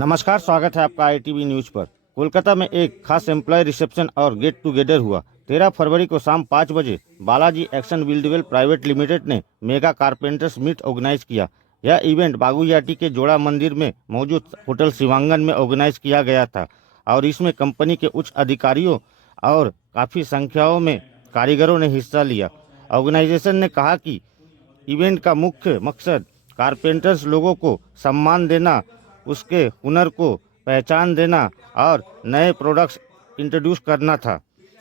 नमस्कार, स्वागत है आपका आईटीवी न्यूज पर। कोलकाता में एक खास एम्प्लॉय रिसेप्शन और गेट टुगेदर हुआ। 13 फरवरी को शाम 5 बजे Balaji action Buildwell private limited ने मेगा कारपेंटर्स मीट ऑर्गेनाइज किया। यह इवेंट बागुयाटी के जोड़ा मंदिर में मौजूद होटल शिवांगन में ऑर्गेनाइज किया गया था और इसमें कंपनी के उच्च अधिकारियों और काफ़ी संख्याओं में कारीगरों ने हिस्सा लिया। ऑर्गेनाइजेशन ने कहा कि इवेंट का मुख्य मकसद कारपेंटर्स लोगों को सम्मान देना, उसके हुनर को पहचान देना और नए प्रोडक्ट्स इंट्रोड्यूस करना था।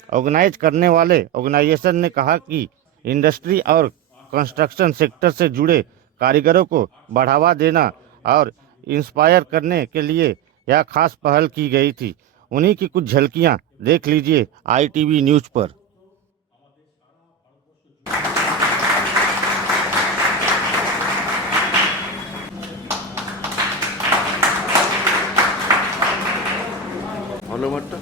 ऑर्गेनाइज करने वाले ऑर्गेनाइजेशन ने कहा कि इंडस्ट्री और कंस्ट्रक्शन सेक्टर से जुड़े कारीगरों को बढ़ावा देना और इंस्पायर करने के लिए यह खास पहल की गई थी। उन्हीं की कुछ झलकियां देख लीजिए आईटीवी न्यूज पर। হলমারটা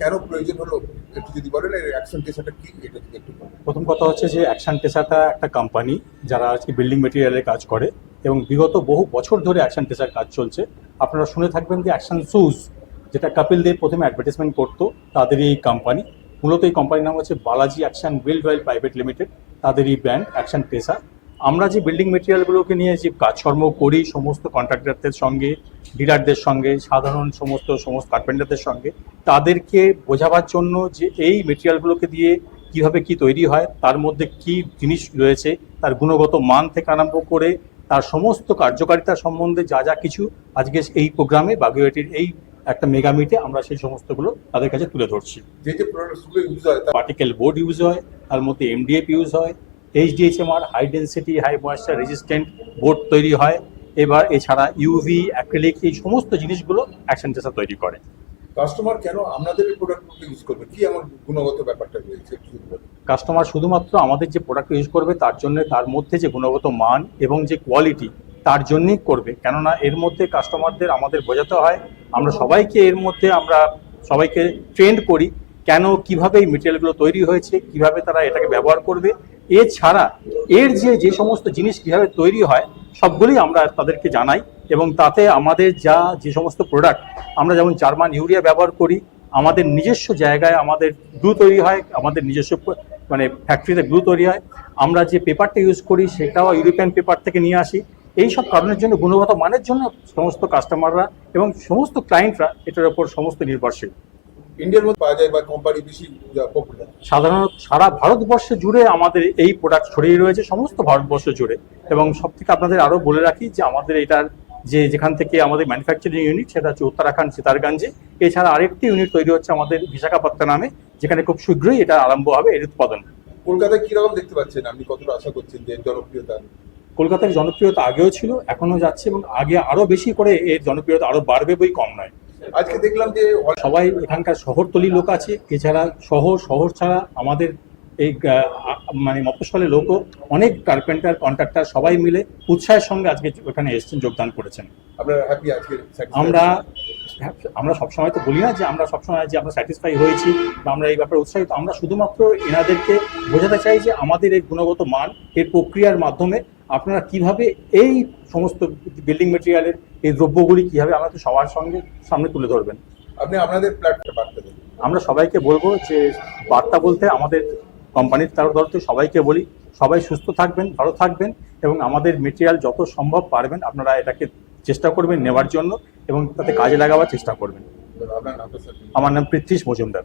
কেন প্রয়োজন হলো একটু যদি বলেন। এর অ্যাকশন টেসারটা কি, এটা যদি একটু বলেন। প্রথম কথা হচ্ছে যে অ্যাকশন টেসারটা একটা কোম্পানি যারা আজকে বিল্ডিং মেটেরিয়ালের কাজ করে এবং বিগত বহু বছর ধরে অ্যাকশন টেসার কাজ চলছে। আপনারা শুনে থাকবেন যে অ্যাকশন শুজ, যেটা কপিল দেব প্রথমে অ্যাডভার্টাইজমেন্ট করতো, তাদেরই এই কোম্পানি। মূলত এই কোম্পানির নাম হচ্ছে বালাজি অ্যাকশন বিল্ডওয়েল প্রাইভেট লিমিটেড, তাদেরই ব্র্যান্ড অ্যাকশন টেসার। আমরা যে বিল্ডিং মেটেরিয়ালগুলোকে নিয়ে যে কাজকর্ম করি সমস্ত কন্ট্রাক্টরদের সঙ্গে, ডিলারদের সঙ্গে, সাধারণ সমস্ত কার্পেন্টারদের সঙ্গে, তাদেরকে বোঝাবার জন্য যে এই মেটেরিয়ালগুলোকে দিয়ে কীভাবে কি তৈরি হয়, তার মধ্যে কি জিনিস রয়েছে, তার গুণগত মান থেকে আরম্ভ করে তার সমস্ত কার্যকারিতা সম্বন্ধে যা যা কিছু আজকে এই প্রোগ্রামে বাগুইয়াটির এই একটা মেগা মিটে আমরা সেই সমস্তগুলো তাদের কাছে তুলে ধরছি। যে যে প্রোডাক্টসগুলো ইউজ হয়, পার্টিকেল বোর্ড ইউজ হয়, তার মধ্যে এমডিএফ ইউজ হয়, HDHMR high density high moisture resistant board তৈরি হয়। এবার এছাড়া ইউভি অ্যাক্রিলিক এই সমস্ত জিনিসগুলো অ্যাকশন টেসার তৈরি করে। কাস্টমার কেন আমাদের এই প্রোডাক্টগুলো ইউজ করবে, কি এমন গুণগত ব্যাপারটা রয়েছে একটু যদি বলেন। কাস্টমার শুধুমাত্র আমাদের যে প্রোডাক্ট ইউজ করবে তার জন্য, তার মধ্যে যে গুণগত মান এবং যে কোয়ালিটি তার জন্যই করবে। কেননা এর মধ্যে কাস্টমারদের আমাদের বোঝাতে হয়, আমরা সবাইকে এর মধ্যে আমরা সবাইকে ট্রেন্ড করি কেন, কিভাবে এই মেটেরিয়ালগুলো তৈরি হয়েছে, কিভাবে তারা এটাকে ব্যবহার করবে। এছাড়া এর যে সমস্ত জিনিস কিভাবে তৈরি হয় সবগুলোই আমরা তাদেরকে জানাই এবং তাতে আমাদের যে সমস্ত প্রোডাক্ট, আমরা যেমন জার্মান ইউরিয়া ব্যবহার করি, আমাদের নিজস্ব জায়গায় আমাদের গ্লু তৈরি হয়, আমাদের নিজস্ব ফ্যাক্টরিতে গ্লু তৈরি হয়। আমরা যে পেপারটা ইউজ করি সেটাও ইউরোপিয়ান পেপার থেকে নিয়ে আসি। এই সব কারণের জন্য, গুণগত মানের জন্য সমস্ত কাস্টমাররা এবং সমস্ত ক্লায়েন্টরা এটার উপর সমস্ত নির্ভরশীল। ইন্ডিয়ার মধ্যে পাওয়া যায় বা কোম্পানি বেশি পপুলার? সাধারণত সারা ভারতবর্ষ জুড়ে আমাদের এই প্রোডাক্ট ছড়িয়ে রয়েছে, সমস্ত ভারতবর্ষ জুড়ে। এবং সব থেকে আপনাদের আরও বলে রাখি যে আমাদের এটার যেখান থেকে আমাদের ম্যানুফ্যাকচারিং ইউনিট, সেটা হচ্ছে উত্তরাখণ্ড সিতারগঞ্জে। এছাড়া আরেকটি ইউনিট তৈরি হচ্ছে আমাদের বিশাখাপত্তনমে, যেখানে খুব শীঘ্রই এটা আরম্ভ হবে এর উৎপাদন। কলকাতায় কিরকম দেখতে পাচ্ছেন আপনি, কতটা আশা করছেন যে জনপ্রিয়তা? কলকাতার জনপ্রিয়তা আগেও ছিল, এখনো যাচ্ছে এবং আগে আরো বেশি করে এর জনপ্রিয়তা আরো বাড়বে বই কম নয়। আজকে দেখলাম যে সবাই এখানকার শহরতলি লোক আছে, এছাড়া শহর ছাড়া আমাদের এই মফস্বলের লোকও অনেক কার্পেন্টার কন্ট্রাক্টর সবাই মিলে উৎসাহের সঙ্গে আজকে এখানে এসেছেন, যোগদান করেছেন। আপনারা হ্যাপি আজকে? আমরা সবসময় তো বলি না যে আমরা সবসময় যে আমরা স্যাটিসফাই হয়েছি বা আমরা এই ব্যাপারে উৎসাহিত। আমরা শুধুমাত্র এনাদেরকে বোঝাতে চাই যে আমাদের এই গুণগত মান, এর প্রক্রিয়ার মাধ্যমে আপনারা কিভাবে এই সমস্ত বিল্ডিং মেটেরিয়ালের এই দ্রব্যগুলি কিভাবে আমাদের সবার সামনে তুলে ধরবেন। আপনি আপনাদের প্ল্যাটফর্মে বার্তা দেন। আমরা সবাইকে বলবো যে বার্তা বলতে আমাদের কোম্পানির তরফ থেকে সবাইকে বলি, সবাই সুস্থ থাকবেন, ভালো থাকবেন এবং আমাদের মেটেরিয়াল যত সম্ভব পারবেন আপনারা এটাকে চেষ্টা করবেন নেওয়ার জন্য এবং তাতে কাজে লাগাবার চেষ্টা করবেন। আমার নাম পৃথ্বীশ মজুমদার।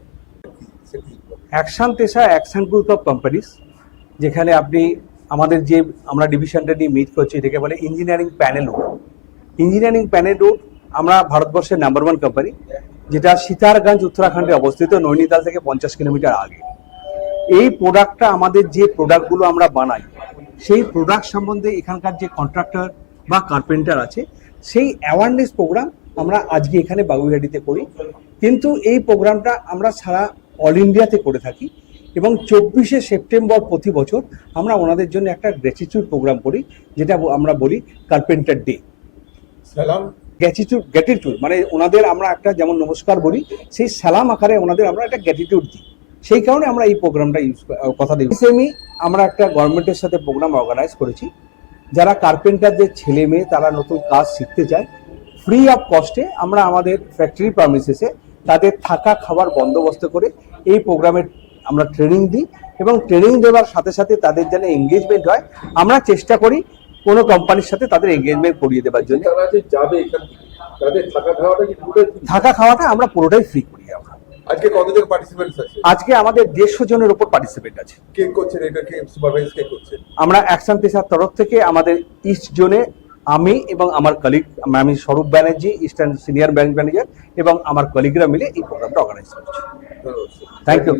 অ্যাকশন টেসার অ্যাকশন গ্রুপ অফ কোম্পানিজ, যেখানে আমাদের আমরা ডিভিশনটা নিয়ে মিট করছি, এটাকে বলে engineering panel wood. Engineering panel wood আমরা ভারতবর্ষের নাম্বার 1 কোম্পানি, যেটা সিতারগঞ্জ উত্তরাখণ্ডে অবস্থিত, নৈনিতাল থেকে 50 কিলোমিটার আগে। এই প্রোডাক্টটা, আমাদের যে প্রোডাক্টগুলো আমরা বানাই সেই প্রোডাক্ট সম্বন্ধে এখানকার যে কন্ট্রাক্টর বা কার্পেন্টার আছে, সেই অ্যাওয়ারনেস প্রোগ্রাম আমরা আজকে এখানে বাগুইয়াটিতে করি। কিন্তু এই প্রোগ্রামটা আমরা সারা অল ইন্ডিয়াতে করে থাকি এবং 24শে সেপ্টেম্বর প্রতি বছর আমরা ওনাদের জন্য একটা গ্র্যাটিটিউড প্রোগ্রাম করি, যেটা আমরা বলি কার্পেন্টার ডে। সালাম। গ্র্যাটিটিউড মানে ওনাদের আমরা একটা যেমন নমস্কার বলি, সেই সালাম আকারে ওনাদের আমরা একটা গ্র্যাটিটিউড দিই। সেই কারণে আমরা এই প্রোগ্রামটা কথা দিই। সেমই আমরা একটা গভর্নমেন্টের সাথে প্রোগ্রাম অর্গানাইজ করেছি, যারা কার্পেন্টারদের ছেলে মেয়ে তারা নতুন কাজ শিখতে চায়, ফ্রি অফ কস্টে আমরা আমাদের ফ্যাক্টরি প্রামিসেসে তাদের থাকা খাবার বন্দোবস্ত করে এই প্রোগ্রামের আমরা ট্রেনিং দিই, এবং ট্রেনিং দেওয়ার সাথে সাথে তাদের যেন এঙ্গেজমেন্ট হয় আমরা চেষ্টা করি কোনো কোম্পানির সাথে তাদের এঙ্গেজমেন্ট করিয়ে দেওয়ার জন্য। তারা যে যাবে এখান থেকে তাদের থাকা খাওয়াটা কি পুরোটাই free? থাকা খাওয়াটা আমরা পুরোটাই ফ্রি করি আমরা। আজকে কতজন পার্টিসিপেন্টস আছে? আজকে আমাদের 150 জনের উপর পার্টিসিপেন্ট আছে। কে করছেন এটা, কে সুপারভাইজ কে করছেন? আমরা অ্যাকশন টেসার তরফ থেকে আমাদের ইস্ট জোনে আমি এবং আমার কলিগ, আমি Swarup Banerjee eastern senior branch manager, এবং আমার কলিগরা মিলে এই প্রোগ্রামটা অর্গানাইজ করছি। ধন্যবাদ। Thank you.